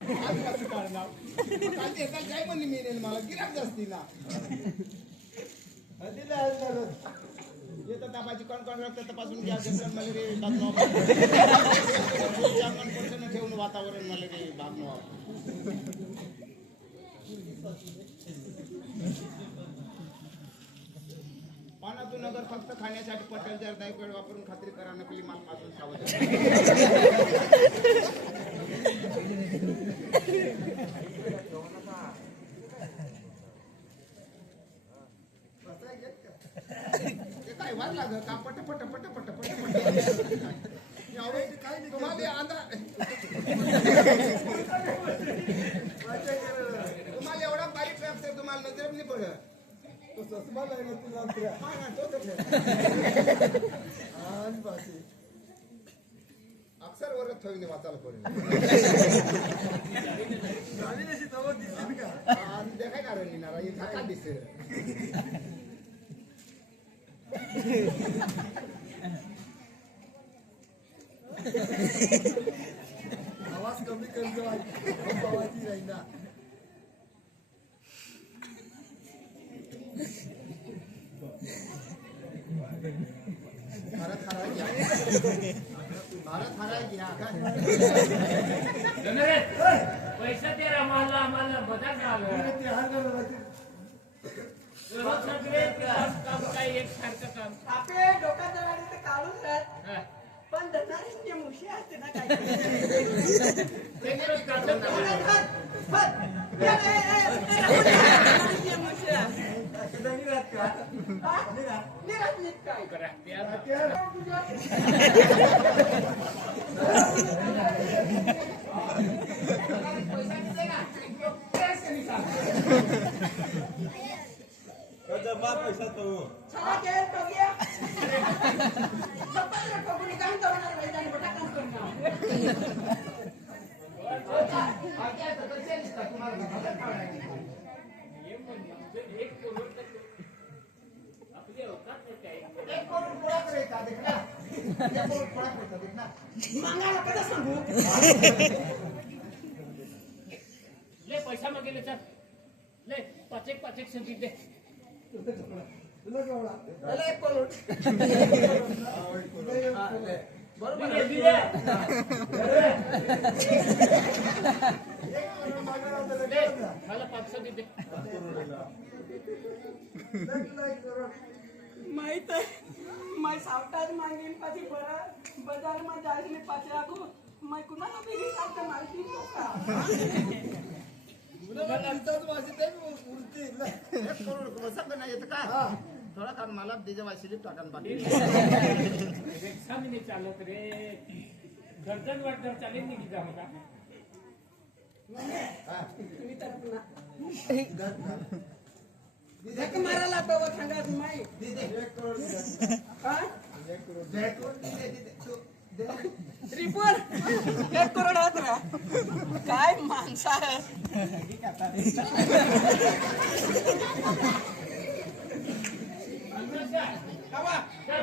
आज काढणार काल ते काय म्हणली मी मला गिराक जास्ती ना येतं तापाची कोण रक्त तपासून घ्या मला रे बातमी ठेवून वातावरण मला रे बातमी पानातून नगर फक्त खाण्यासाठी पटेल जर दायकड वापरून खात्री करा नकली माल पासून सावध ते काय वाट लाग का पट पट पट पट पट तुम्हाला एवढा बारीक व्यवसाय तुम्हाला नजर नाही पडत अक्षर वरच ठेवून वाचायला पडेल देखाय कारण झाका दिसते आवाज कमी करतो आवाजी राहील ना भारत हराय घ्या पैसा ते आम्हाला बदल काम काय एक सारखं काम आपले डोक्यात ते काढून राहत पण धरणारी मुशी असते ना काय पैसा तो ले पैसा मागेले चल ले पाच एक संगीत दे मला 500 दे माहित आहे मैं सावटाच मांगेन पाછી बजाરમાં જાઈને પાછે આખું मैं कुणाला बिली सावटा मारती का नाही येत का थोडा कारण मला त्याच्या वाशीली टाकान बाकी नाही चालत रे दर्जन वाटत चालेल नाही किती होता तुम्ही तर पुन्हा एक मारायला तो सांगा तुम्ही रिपोर्ट 1 करोड होत रा काय माणसा चल